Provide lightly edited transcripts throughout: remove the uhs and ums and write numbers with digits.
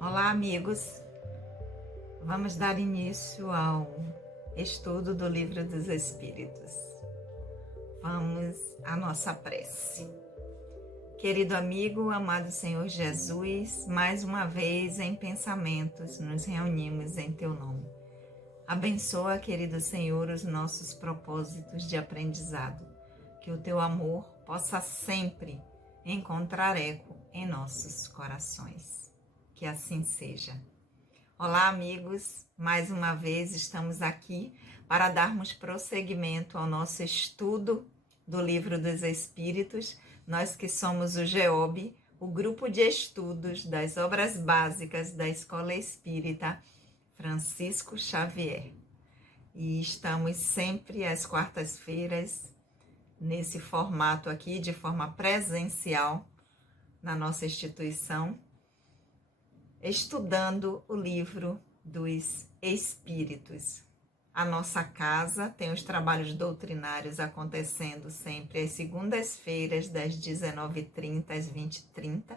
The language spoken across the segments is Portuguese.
Olá, amigos. Vamos dar início ao estudo do Livro dos Espíritos. Vamos à nossa prece. Querido amigo, amado Senhor Jesus, mais uma vez em pensamentos nos reunimos em Teu nome. Abençoa, querido Senhor, os nossos propósitos de aprendizado. Que o Teu amor possa sempre encontrar eco em nossos corações. Que assim seja. Olá, amigos. Mais uma vez estamos aqui para darmos prosseguimento ao nosso estudo do Livro dos Espíritos. Nós que somos o GEOB, o grupo de estudos das obras básicas da Escola Espírita Francisco Xavier. E estamos sempre às quartas-feiras nesse formato aqui, de forma presencial, na nossa instituição, estudando o Livro dos Espíritos. A nossa casa tem os trabalhos doutrinários acontecendo sempre às segundas-feiras, das 19h30 às 20h30.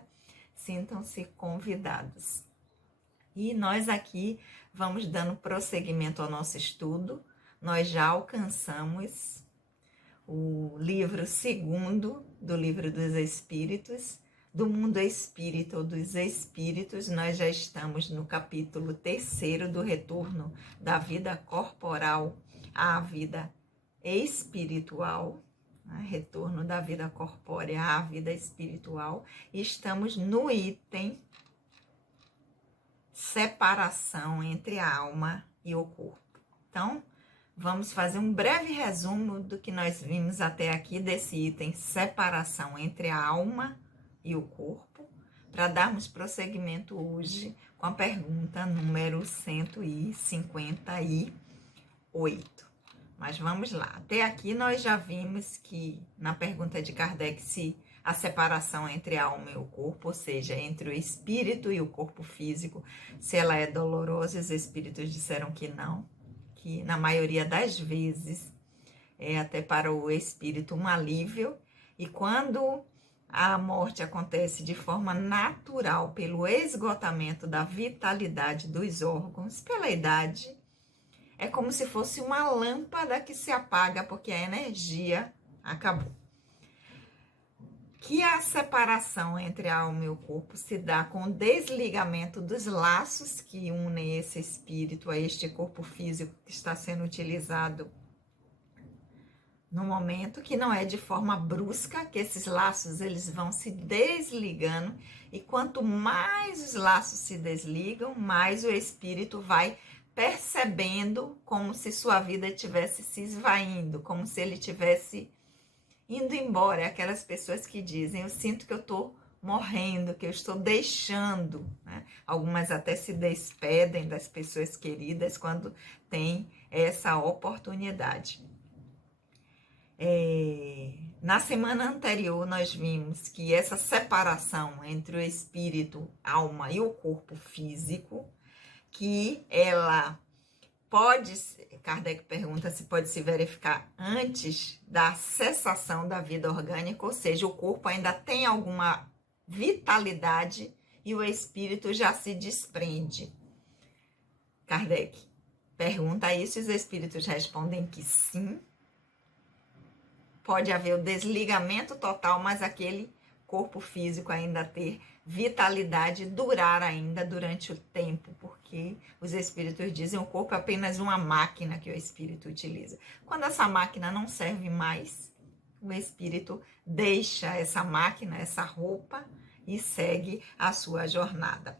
Sintam-se convidados. E nós aqui vamos dando prosseguimento ao nosso estudo. Nós já alcançamos o livro segundo do Livro dos Espíritos, do mundo espírita ou dos espíritos. Nós já estamos no capítulo 3º do retorno da vida corporal à vida espiritual, né? Retorno da vida corpórea à vida espiritual. E estamos no item separação entre a alma e o corpo. Então, vamos fazer um breve resumo do que nós vimos até aqui desse item separação entre a alma e o corpo, para darmos prosseguimento hoje com a pergunta número 158. Mas vamos lá. Até aqui nós já vimos que na pergunta de Kardec se a separação entre a alma e o corpo, ou seja, entre o espírito e o corpo físico, se ela é dolorosa, os espíritos disseram que não, que na maioria das vezes é até para o espírito um alívio, e quando a morte acontece de forma natural, pelo esgotamento da vitalidade dos órgãos, pela idade, é como se fosse uma lâmpada que se apaga porque a energia acabou. Que a separação entre a alma e o corpo se dá com o desligamento dos laços que unem esse espírito a este corpo físico que está sendo utilizado no momento, que não é de forma brusca, que esses laços eles vão se desligando, e quanto mais os laços se desligam, mais o espírito vai percebendo como se sua vida estivesse se esvaindo, como se ele tivesse indo embora. É aquelas pessoas que dizem, eu sinto que eu estou morrendo, que eu estou deixando, né? Algumas até se despedem das pessoas queridas quando tem essa oportunidade. Na semana anterior nós vimos que essa separação entre o espírito, alma e o corpo físico, que ela pode, Kardec pergunta se pode se verificar antes da cessação da vida orgânica, ou seja, o corpo ainda tem alguma vitalidade e o espírito já se desprende. Kardec pergunta isso e os espíritos respondem que sim. Pode haver o desligamento total, mas aquele corpo físico ainda ter vitalidade, durar ainda durante o tempo, porque os espíritos dizem que o corpo é apenas uma máquina que o espírito utiliza. Quando essa máquina não serve mais, o espírito deixa essa máquina, essa roupa, e segue a sua jornada.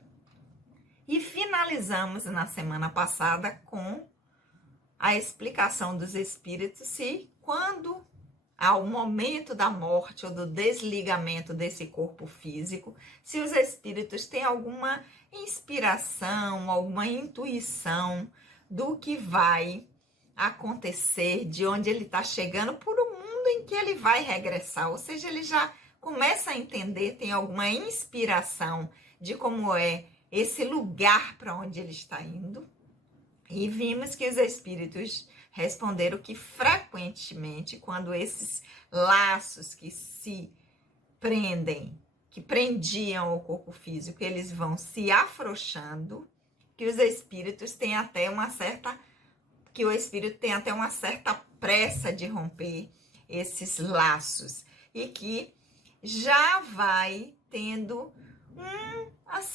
E finalizamos na semana passada com a explicação dos espíritos se quando ao momento da morte ou do desligamento desse corpo físico, se os espíritos têm alguma inspiração, alguma intuição do que vai acontecer, de onde ele está chegando, por um mundo em que ele vai regressar. Ou seja, ele já começa a entender, tem alguma inspiração de como é esse lugar para onde ele está indo. E vimos que os espíritos responderam que frequentemente, quando esses laços que se prendem que prendiam o corpo físico, eles vão se afrouxando, que os espíritos têm até uma certa pressa de romper esses laços e que já vai tendo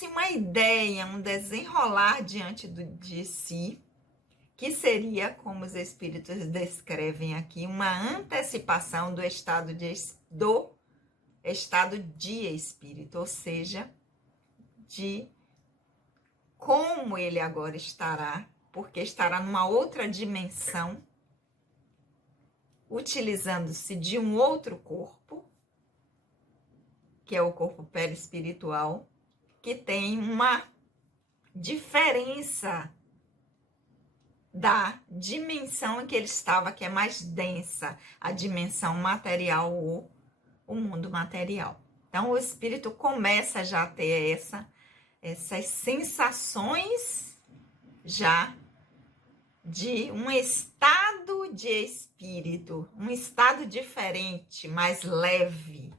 uma ideia, um desenrolar diante de si, que seria, como os espíritos descrevem aqui, uma antecipação do estado de espírito, ou seja, de como ele agora estará, porque estará numa outra dimensão, utilizando-se de um outro corpo, que é o corpo perispiritual, que tem uma diferença da dimensão em que ele estava, que é mais densa, a dimensão material ou o mundo material. Então, o espírito começa já a ter essas sensações já de um estado de espírito, um estado diferente, mais leve.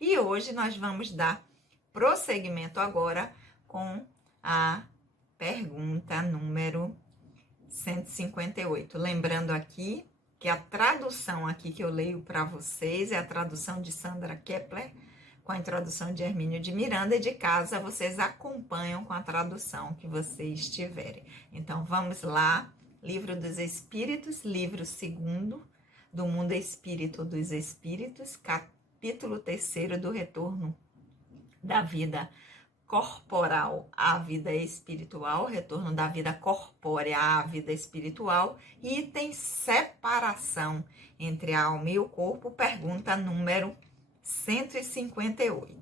E hoje nós vamos dar prosseguimento agora com a pergunta número 158. Lembrando aqui que a tradução aqui que eu leio para vocês é a tradução de Sandra Kepler, com a introdução de Hermínio de Miranda, e de casa vocês acompanham com a tradução que vocês tiverem. Então vamos lá, Livro dos Espíritos, livro 2º, do Mundo Espírito dos Espíritos, capítulo 3º do Retorno da Vida Corporal à Vida Espiritual, retorno da vida corpórea à vida espiritual, item separação entre a alma e o corpo, pergunta número 158.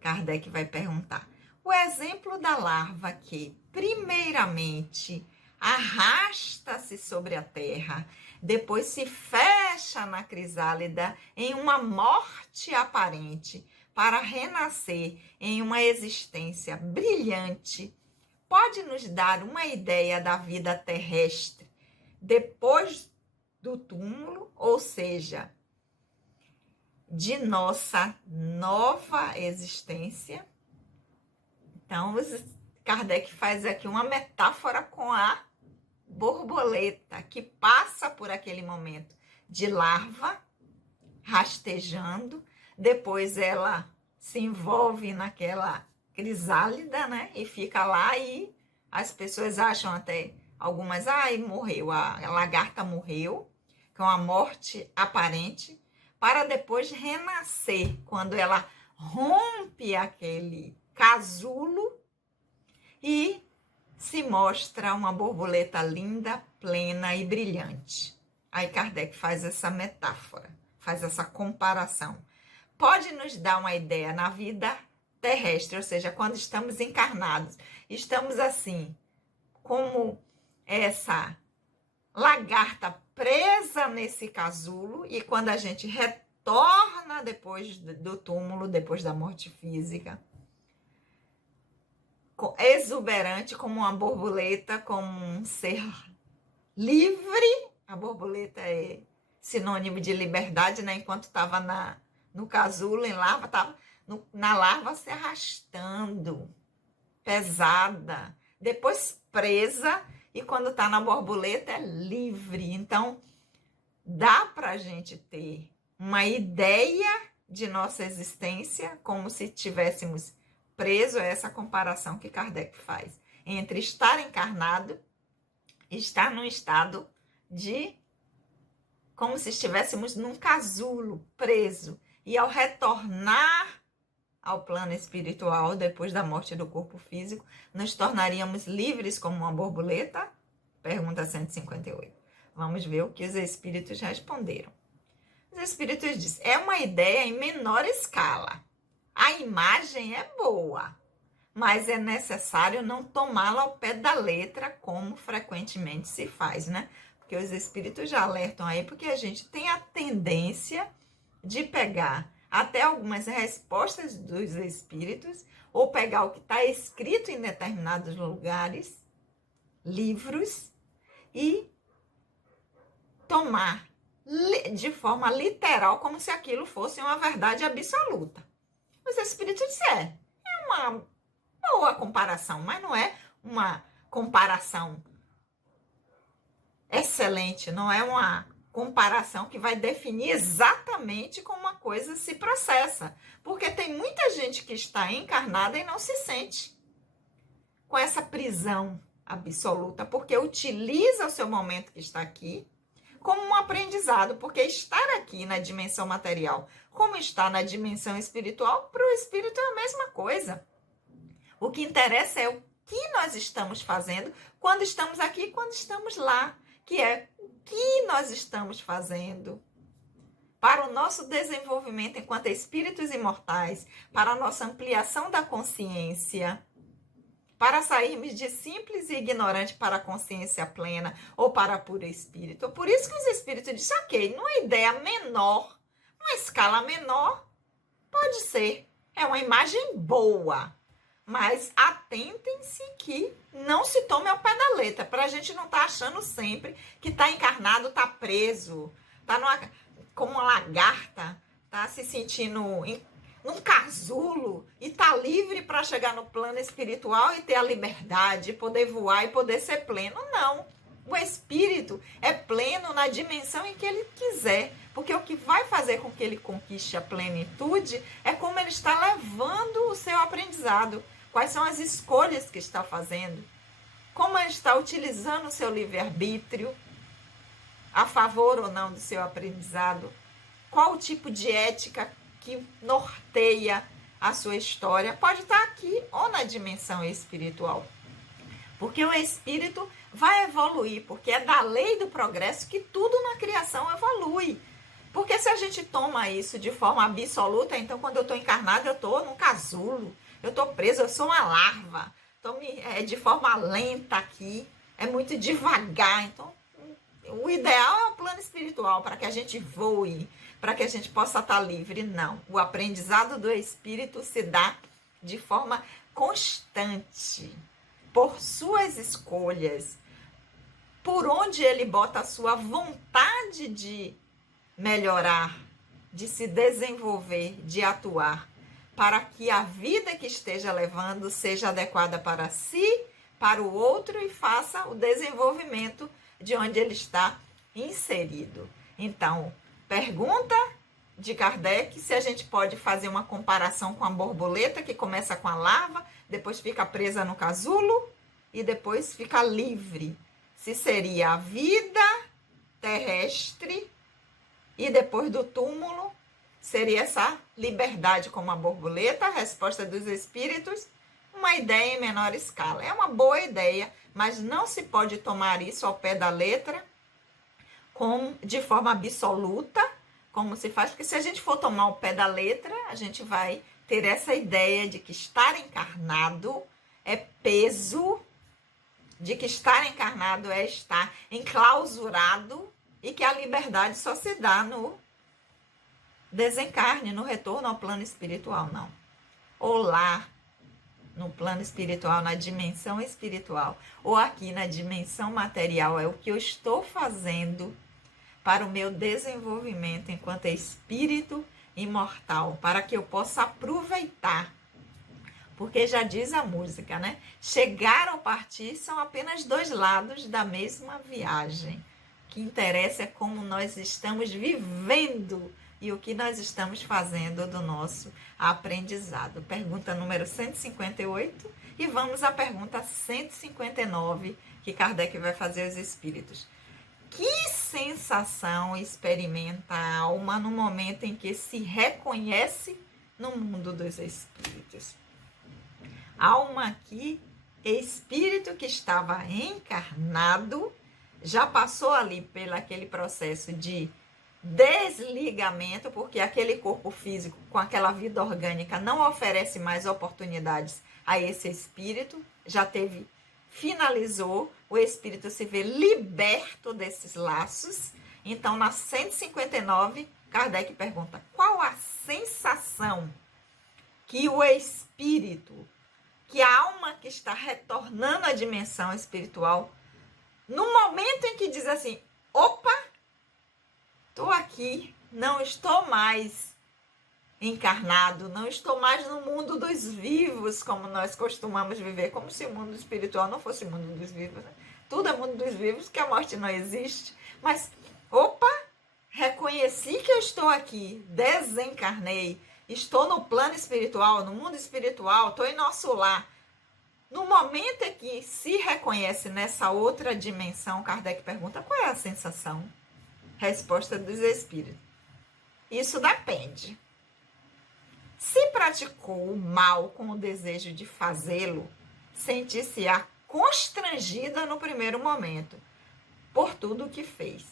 Kardec vai perguntar: o exemplo da larva que, primeiramente, arrasta-se sobre a terra, depois se fecha na crisálida em uma morte aparente, para renascer em uma existência brilhante, pode nos dar uma ideia da vida terrestre depois do túmulo, ou seja, de nossa nova existência? Então, Kardec faz aqui uma metáfora com a borboleta, que passa por aquele momento de larva, rastejando, depois ela se envolve naquela crisálida, né? E fica lá, e as pessoas acham até, algumas, morreu, a lagarta morreu, com a morte aparente, para depois renascer, quando ela rompe aquele casulo e se mostra uma borboleta linda, plena e brilhante. Aí Kardec faz essa metáfora, faz essa comparação. Pode nos dar uma ideia na vida terrestre, ou seja, quando estamos encarnados, estamos assim, como essa lagarta presa nesse casulo, e quando a gente retorna depois do túmulo, depois da morte física, exuberante como uma borboleta, como um ser livre. A borboleta é sinônimo de liberdade, né? Enquanto estava no casulo, em larva, estava na larva se arrastando, pesada, depois presa, e quando está na borboleta é livre. Então, dá para a gente ter uma ideia de nossa existência, como se tivéssemos preso, a essa comparação que Kardec faz entre estar encarnado e estar num estado de como se estivéssemos num casulo preso, e ao retornar ao plano espiritual depois da morte do corpo físico, nos tornaríamos livres como uma borboleta? Pergunta 158. Vamos ver o que os espíritos responderam. Os espíritos dizem: é uma ideia em menor escala. A imagem é boa, mas é necessário não tomá-la ao pé da letra, como frequentemente se faz, né? Porque os espíritos já alertam aí, porque a gente tem a tendência de pegar até algumas respostas dos espíritos, ou pegar o que está escrito em determinados lugares, livros, e tomar de forma literal, como se aquilo fosse uma verdade absoluta. Os espíritos dizem, é uma boa comparação, mas não é uma comparação excelente, não é uma comparação que vai definir exatamente como uma coisa se processa. Porque tem muita gente que está encarnada e não se sente com essa prisão absoluta, porque utiliza o seu momento que está aqui como um aprendizado, porque estar aqui na dimensão material, como está na dimensão espiritual, para o espírito é a mesma coisa. O que interessa é o que nós estamos fazendo quando estamos aqui e quando estamos lá, que é o que nós estamos fazendo para o nosso desenvolvimento enquanto espíritos imortais, para a nossa ampliação da consciência, para sairmos de simples e ignorante para a consciência plena ou para puro espírito. Por isso que os espíritos dizem, ok, numa ideia menor, numa escala menor, pode ser, é uma imagem boa, mas atentem-se que não se tome ao pé da letra, para a gente não estar achando sempre que está encarnado, está preso, está como uma lagarta, está se sentindo num casulo e está livre para chegar no plano espiritual e ter a liberdade, poder voar e poder ser pleno. Não. O espírito é pleno na dimensão em que ele quiser, porque o que vai fazer com que ele conquiste a plenitude é como ele está levando o seu aprendizado, quais são as escolhas que está fazendo, como ele está utilizando o seu livre-arbítrio a favor ou não do seu aprendizado, qual o tipo de ética que norteia a sua história, pode estar aqui ou na dimensão espiritual. Porque o espírito vai evoluir, porque é da lei do progresso que tudo na criação evolui. Porque se a gente toma isso de forma absoluta, então quando eu estou encarnado, eu estou num casulo, eu estou preso, eu sou uma larva, de forma lenta aqui, é muito devagar. Então, o ideal é o plano espiritual, para que a gente voe, para que a gente possa estar livre. Não, o aprendizado do espírito se dá de forma constante, por suas escolhas, por onde ele bota a sua vontade de melhorar, de se desenvolver, de atuar, para que a vida que esteja levando seja adequada para si, para o outro e faça o desenvolvimento de onde ele está inserido. Então, pergunta de Kardec se a gente pode fazer uma comparação com a borboleta que começa com a larva, depois fica presa no casulo e depois fica livre. Se seria a vida terrestre e depois do túmulo seria essa liberdade como a borboleta. A resposta dos espíritos, uma ideia em menor escala. É uma boa ideia, mas não se pode tomar isso ao pé da letra de forma absoluta, como se faz, porque se a gente for tomar ao pé da letra, a gente vai ter essa ideia de que estar encarnado é peso, de que estar encarnado é estar enclausurado e que a liberdade só se dá no desencarne, no retorno ao plano espiritual, não. Ou lá, no plano espiritual, na dimensão espiritual, ou aqui na dimensão material, é o que eu estou fazendo para o meu desenvolvimento enquanto espírito imortal, para que eu possa aproveitar. Porque já diz a música, né? Chegar ou partir são apenas dois lados da mesma viagem. O que interessa é como nós estamos vivendo e o que nós estamos fazendo do nosso aprendizado. Pergunta número 158 e vamos à pergunta 159 que Kardec vai fazer aos espíritos. Que sensação experimenta a alma no momento em que se reconhece no mundo dos espíritos? Alma aqui, espírito que estava encarnado, já passou ali pelo aquele processo de desligamento, porque aquele corpo físico com aquela vida orgânica não oferece mais oportunidades a esse espírito, finalizou, o espírito se vê liberto desses laços. Então, na 159, Kardec pergunta, qual a sensação que o espírito, que a alma que está retornando à dimensão espiritual, no momento em que diz assim, opa, estou aqui, não estou mais encarnado, não estou mais no mundo dos vivos, como nós costumamos viver, como se o mundo espiritual não fosse o mundo dos vivos, né? Tudo é mundo dos vivos, que a morte não existe. Mas, opa, reconheci que eu estou aqui, desencarnei, estou no plano espiritual, no mundo espiritual, estou em nosso lar. No momento em que se reconhece nessa outra dimensão, Kardec pergunta, qual é a sensação? Resposta dos espíritos. Isso depende. Se praticou o mal com o desejo de fazê-lo, sentir-se-á constrangida no primeiro momento, por tudo o que fez.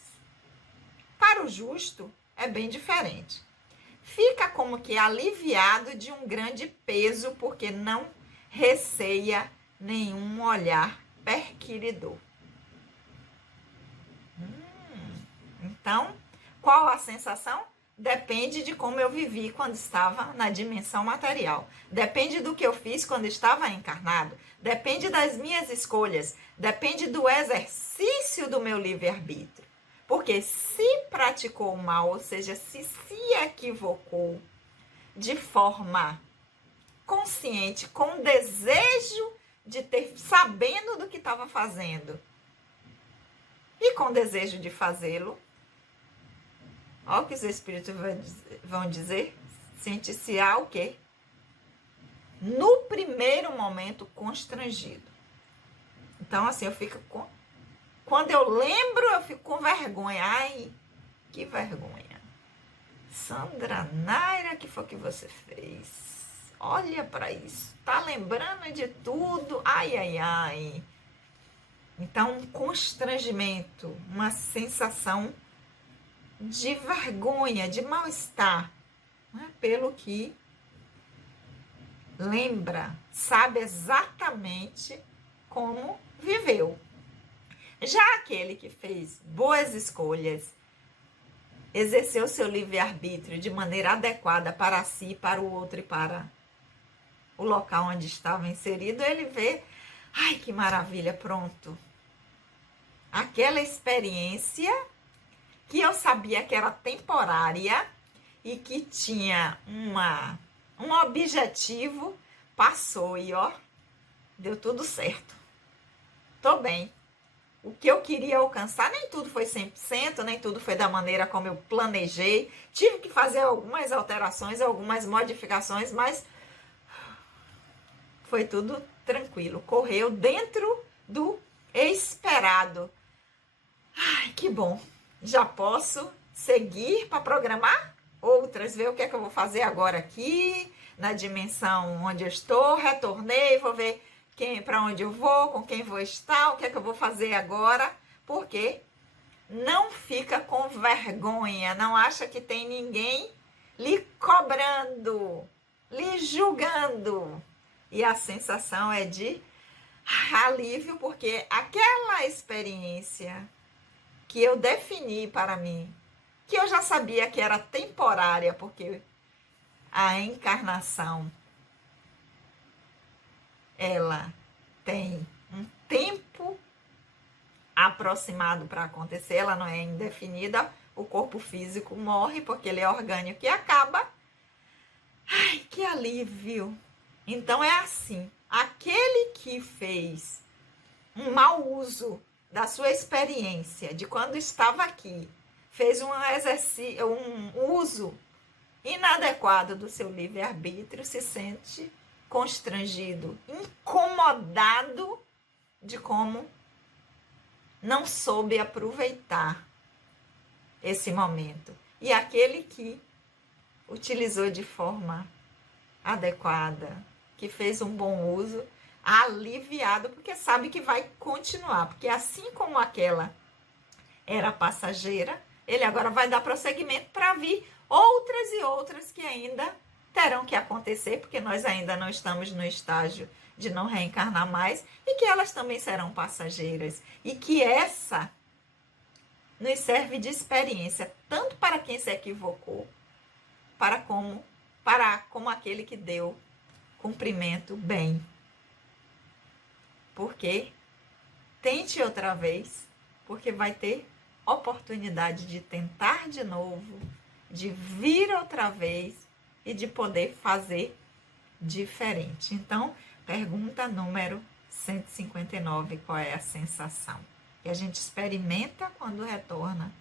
Para o justo, é bem diferente. Fica como que aliviado de um grande peso, porque não receia nenhum olhar perquiridor. Então, qual a sensação? Depende de como eu vivi quando estava na dimensão material. Depende do que eu fiz quando estava encarnado. Depende das minhas escolhas. Depende do exercício do meu livre-arbítrio. Porque se praticou o mal, ou seja, se equivocou de forma consciente, com desejo de ter, sabendo do que estava fazendo, e com desejo de fazê-lo, olha o que os espíritos vão dizer, sente-se-á o quê? No primeiro momento, constrangido. Então, assim, eu fico com... Quando eu lembro, eu fico com vergonha. Ai, que vergonha. Sandra Naira, que foi que você fez? Olha para isso. Tá lembrando de tudo? Ai, ai, ai. Então, um constrangimento, uma sensação de vergonha, de mal-estar, né? Pelo que lembra, sabe exatamente como viveu. Já aquele que fez boas escolhas, exerceu seu livre-arbítrio de maneira adequada para si, para o outro e para o local onde estava inserido, ele vê, ai, que maravilha, pronto. Aquela experiência que eu sabia que era temporária e que tinha um objetivo, passou e ó, deu tudo certo. Tô bem. O que eu queria alcançar, nem tudo foi 100%, nem tudo foi da maneira como eu planejei. Tive que fazer algumas alterações, algumas modificações, mas foi tudo tranquilo. Correu dentro do esperado. Ai, que bom. Já posso seguir para programar outras, ver o que é que eu vou fazer agora aqui, na dimensão onde eu estou. Retornei, vou ver para onde eu vou, com quem vou estar, o que é que eu vou fazer agora, porque não fica com vergonha, não acha que tem ninguém lhe cobrando, lhe julgando. E a sensação é de alívio, porque aquela experiência que eu defini para mim, que eu já sabia que era temporária, porque a encarnação ela tem um tempo aproximado para acontecer, ela não é indefinida, o corpo físico morre porque ele é orgânico e acaba. Ai, que alívio! Então é assim, aquele que fez um mau uso da sua experiência, de quando estava aqui, fez um uso inadequado do seu livre-arbítrio, se sente constrangido, incomodado de como não soube aproveitar esse momento. E aquele que utilizou de forma adequada, que fez um bom uso, aliviado, porque sabe que vai continuar, porque assim como aquela era passageira, ele agora vai dar prosseguimento para vir outras e outras que ainda terão que acontecer, porque nós ainda não estamos no estágio de não reencarnar mais, e que elas também serão passageiras, e que essa nos serve de experiência, tanto para quem se equivocou, como aquele que deu cumprimento bem. Porque tente outra vez, porque vai ter oportunidade de tentar de novo, de vir outra vez e de poder fazer diferente. Então, pergunta número 159, qual é a sensação que a gente experimenta quando retorna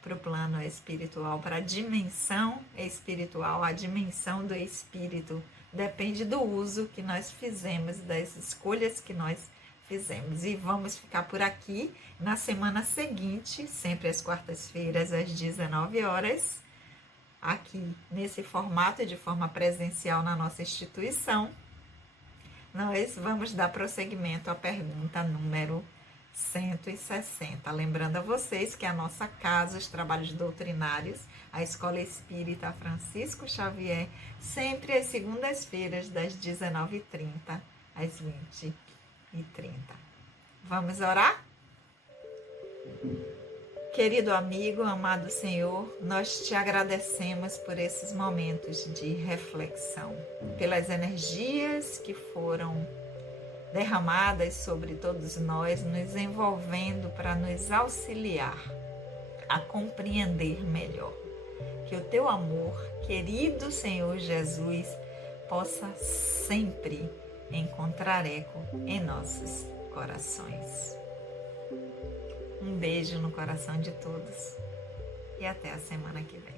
para o plano espiritual, para a dimensão espiritual, a dimensão do espírito. Depende do uso que nós fizemos, das escolhas que nós fizemos. E vamos ficar por aqui na semana seguinte, sempre às quartas-feiras, às 19 horas, aqui nesse formato, de forma presencial na nossa instituição. Nós vamos dar prosseguimento à pergunta número 160. Lembrando a vocês que a nossa casa, os trabalhos doutrinários, a Escola Espírita Francisco Xavier, sempre às segundas-feiras, das 19h30 às 20h30. Vamos orar? Querido amigo, amado Senhor, nós te agradecemos por esses momentos de reflexão, pelas energias que foram derramadas sobre todos nós, nos envolvendo para nos auxiliar a compreender melhor. Que o teu amor, querido Senhor Jesus, possa sempre encontrar eco em nossos corações. Um beijo no coração de todos e até a semana que vem.